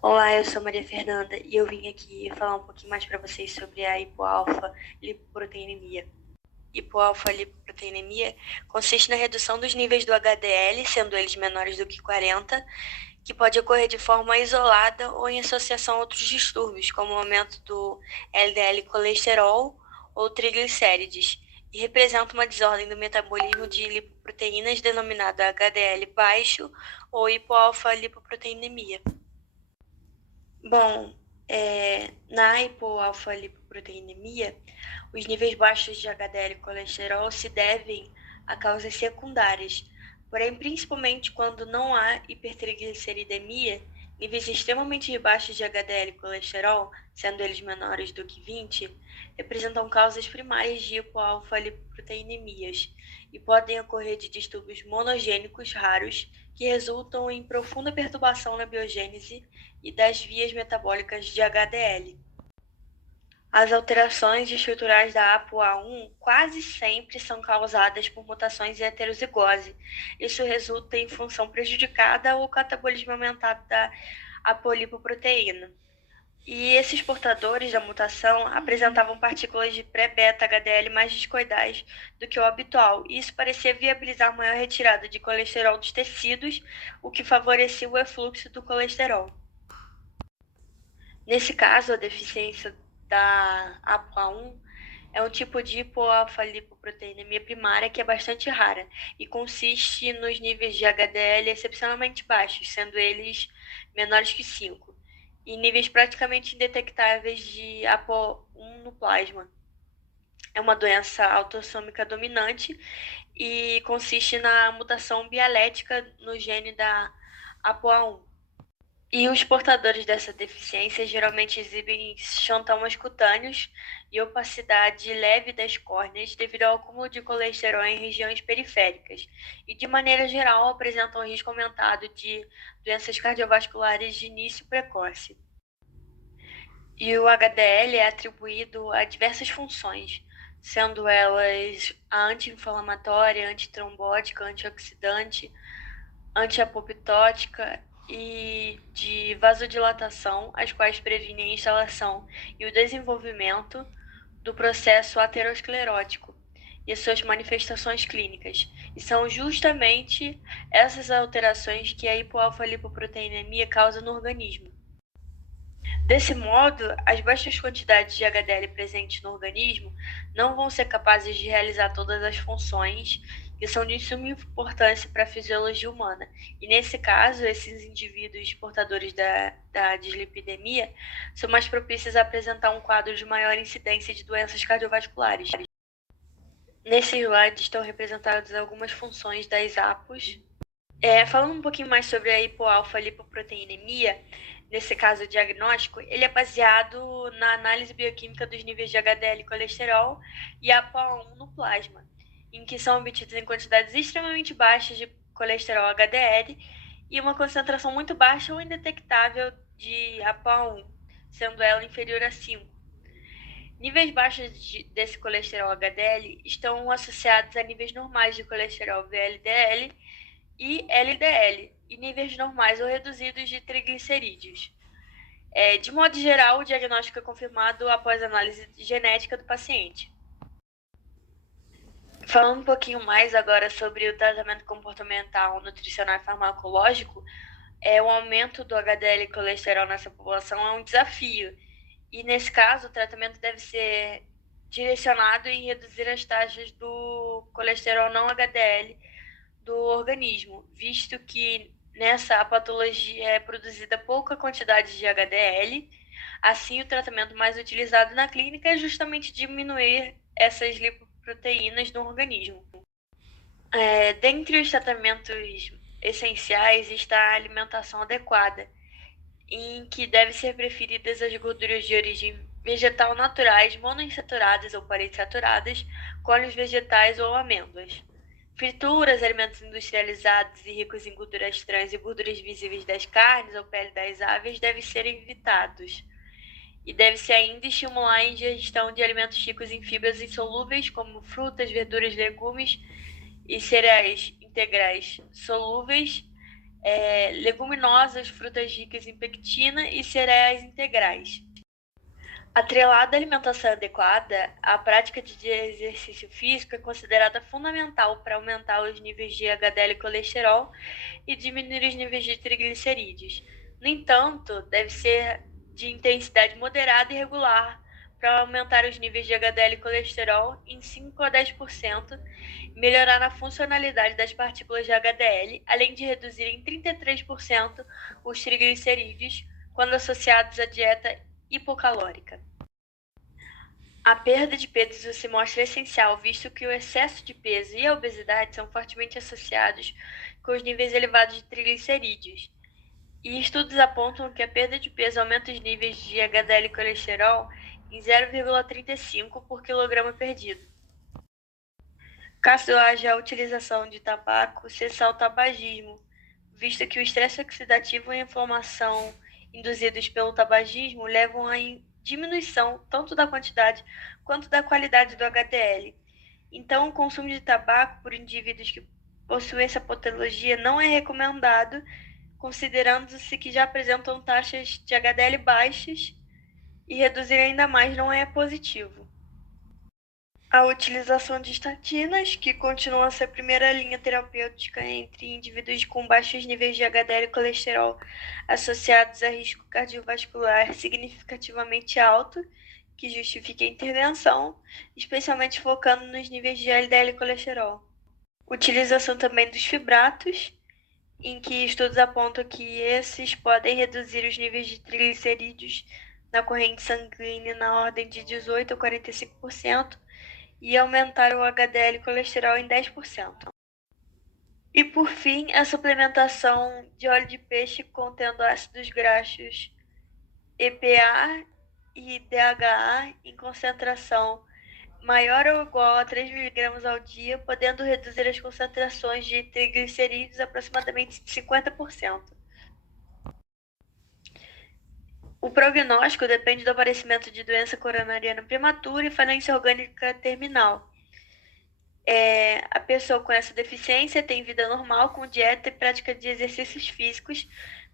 Olá, eu sou Maria Fernanda e eu vim aqui falar um pouquinho mais para vocês sobre a hipoalfa-lipoproteinemia. Hipoalfa-lipoproteinemia consiste na redução dos níveis do HDL, sendo eles menores do que 40, que pode ocorrer de forma isolada ou em associação a outros distúrbios, como o aumento do LDL colesterol ou triglicérides, e representa uma desordem do metabolismo de lipoproteínas denominada HDL baixo ou hipoalfa-lipoproteinemia. Bom, na hipoalfa-lipoproteinemia, os níveis baixos de HDL e colesterol se devem a causas secundárias, porém, principalmente quando não há hipertrigliceridemia, níveis extremamente baixos de HDL e colesterol, sendo eles menores do que 20, representam causas primárias de hipoalfa-lipoproteinemias e podem ocorrer de distúrbios monogênicos raros que resultam em profunda perturbação na biogênese e das vias metabólicas de HDL. As alterações estruturais da ApoA1 quase sempre são causadas por mutações em heterozigose. Isso resulta em função prejudicada ou catabolismo aumentado da apolipoproteína. E esses portadores da mutação apresentavam partículas de pré-beta HDL mais discoidais do que o habitual, e isso parecia viabilizar maior retirada de colesterol dos tecidos, o que favorecia o efluxo do colesterol. Nesse caso, a deficiência da ApoA1 é um tipo de hipoalfa-lipoproteinemia primária que é bastante rara e consiste nos níveis de HDL excepcionalmente baixos, sendo eles menores que 5, e níveis praticamente indetectáveis de ApoA1 no plasma. É uma doença autossômica dominante e consiste na mutação bialética no gene da ApoA1. E os portadores dessa deficiência geralmente exibem xantomas cutâneos e opacidade leve das córneas devido ao acúmulo de colesterol em regiões periféricas e, de maneira geral, apresentam risco aumentado de doenças cardiovasculares de início precoce. E o HDL é atribuído a diversas funções, sendo elas a anti-inflamatória, antitrombótica, antioxidante, antiapoptótica e de vasodilatação, as quais previnem a instalação e o desenvolvimento do processo aterosclerótico e suas manifestações clínicas. E são justamente essas alterações que a hipoalfa-lipoproteinemia causa no organismo. Desse modo, as baixas quantidades de HDL presentes no organismo não vão ser capazes de realizar todas as funções que são de suma importância para a fisiologia humana. E nesse caso, esses indivíduos portadores da dislipidemia são mais propícios a apresentar um quadro de maior incidência de doenças cardiovasculares. Nesse slide estão representadas algumas funções das APOs. Falando um pouquinho mais sobre a hipoalfa-lipoproteinemia, nesse caso o diagnóstico, ele é baseado na análise bioquímica dos níveis de HDL e colesterol e ApoA1 no plasma, em que são obtidos em quantidades extremamente baixas de colesterol HDL e uma concentração muito baixa ou indetectável de ApoA1, sendo ela inferior a 5. Níveis baixos desse colesterol HDL estão associados a níveis normais de colesterol VLDL e LDL, e níveis normais ou reduzidos de triglicerídeos. De modo geral, o diagnóstico é confirmado após análise genética do paciente. Falando um pouquinho mais agora sobre o tratamento comportamental, nutricional e farmacológico, o aumento do HDL e colesterol nessa população é um desafio. E nesse caso, o tratamento deve ser direcionado em reduzir as taxas do colesterol não HDL do organismo, visto que nessa patologia é produzida pouca quantidade de HDL. Assim, o tratamento mais utilizado na clínica é justamente diminuir essas lipoproteínas no organismo. Dentre os tratamentos essenciais está a alimentação adequada, em que deve ser preferidas as gorduras de origem vegetal naturais, monoinsaturadas ou poliinsaturadas, com óleos vegetais ou amêndoas. Frituras, alimentos industrializados e ricos em gorduras trans e gorduras visíveis das carnes ou pele das aves devem ser evitados. E deve-se ainda estimular a ingestão de alimentos ricos em fibras insolúveis, como frutas, verduras, legumes e cereais integrais solúveis, leguminosas, frutas ricas em pectina e cereais integrais. Atrelada à alimentação adequada, a prática de exercício físico é considerada fundamental para aumentar os níveis de HDL e colesterol e diminuir os níveis de triglicerídeos. No entanto, deve ser de intensidade moderada e regular para aumentar os níveis de HDL e colesterol em 5 a 10%, melhorar a funcionalidade das partículas de HDL, além de reduzir em 33% os triglicerídeos quando associados à dieta hipocalórica. A perda de peso se mostra essencial, visto que o excesso de peso e a obesidade são fortemente associados com os níveis elevados de triglicerídeos. E estudos apontam que a perda de peso aumenta os níveis de HDL e colesterol em 0,35 por quilograma perdido. Caso haja a utilização de tabaco, cessar o tabagismo, visto que o estresse oxidativo e a inflamação induzidos pelo tabagismo levam à diminuição tanto da quantidade quanto da qualidade do HDL. Então, o consumo de tabaco por indivíduos que possuem essa patologia não é recomendado, considerando-se que já apresentam taxas de HDL baixas, e reduzir ainda mais não é positivo. A utilização de estatinas, que continua a ser a primeira linha terapêutica entre indivíduos com baixos níveis de HDL e colesterol associados a risco cardiovascular significativamente alto, que justifica a intervenção, especialmente focando nos níveis de LDL e colesterol. Utilização também dos fibratos, em que estudos apontam que esses podem reduzir os níveis de triglicerídeos na corrente sanguínea na ordem de 18 a 45%, e aumentar o HDL e colesterol em 10%. E por fim, a suplementação de óleo de peixe contendo ácidos graxos EPA e DHA em concentração maior ou igual a 3 mg ao dia, podendo reduzir as concentrações de triglicerídeos aproximadamente de 50%. O prognóstico depende do aparecimento de doença coronariana prematura e falência orgânica terminal. A pessoa com essa deficiência tem vida normal, com dieta e prática de exercícios físicos,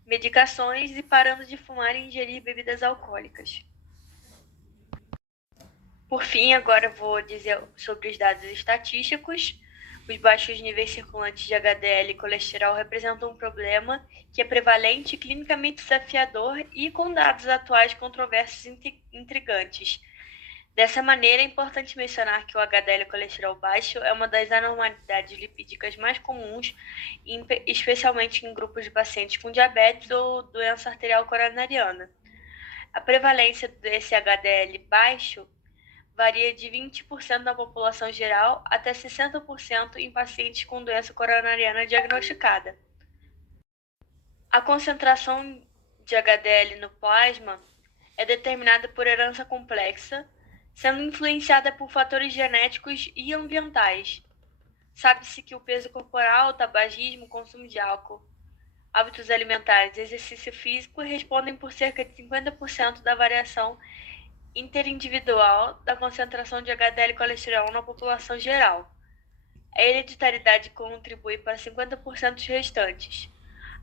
medicações e parando de fumar e ingerir bebidas alcoólicas. Por fim, agora vou dizer sobre os dados estatísticos. Os baixos níveis circulantes de HDL e colesterol representam um problema que é prevalente, clinicamente desafiador e com dados atuais controversos e intrigantes. Dessa maneira, é importante mencionar que o HDL colesterol baixo é uma das anormalidades lipídicas mais comuns, especialmente em grupos de pacientes com diabetes ou doença arterial coronariana. A prevalência desse HDL baixo varia de 20% na população geral até 60% em pacientes com doença coronariana diagnosticada. A concentração de HDL no plasma é determinada por herança complexa, sendo influenciada por fatores genéticos e ambientais. Sabe-se que o peso corporal, tabagismo, consumo de álcool, hábitos alimentares e exercício físico respondem por cerca de 50% da variação interindividual da concentração de HDL e colesterol na população geral. A hereditariedade contribui para 50% dos restantes.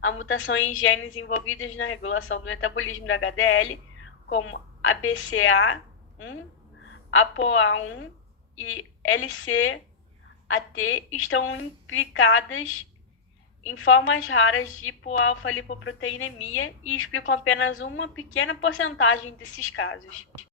A mutação em genes envolvidas na regulação do metabolismo da HDL, como ABCA1, ApoA1 e LCAT, estão implicadas em formas raras de hipoalfa-lipoproteinemia e explicam apenas uma pequena porcentagem desses casos.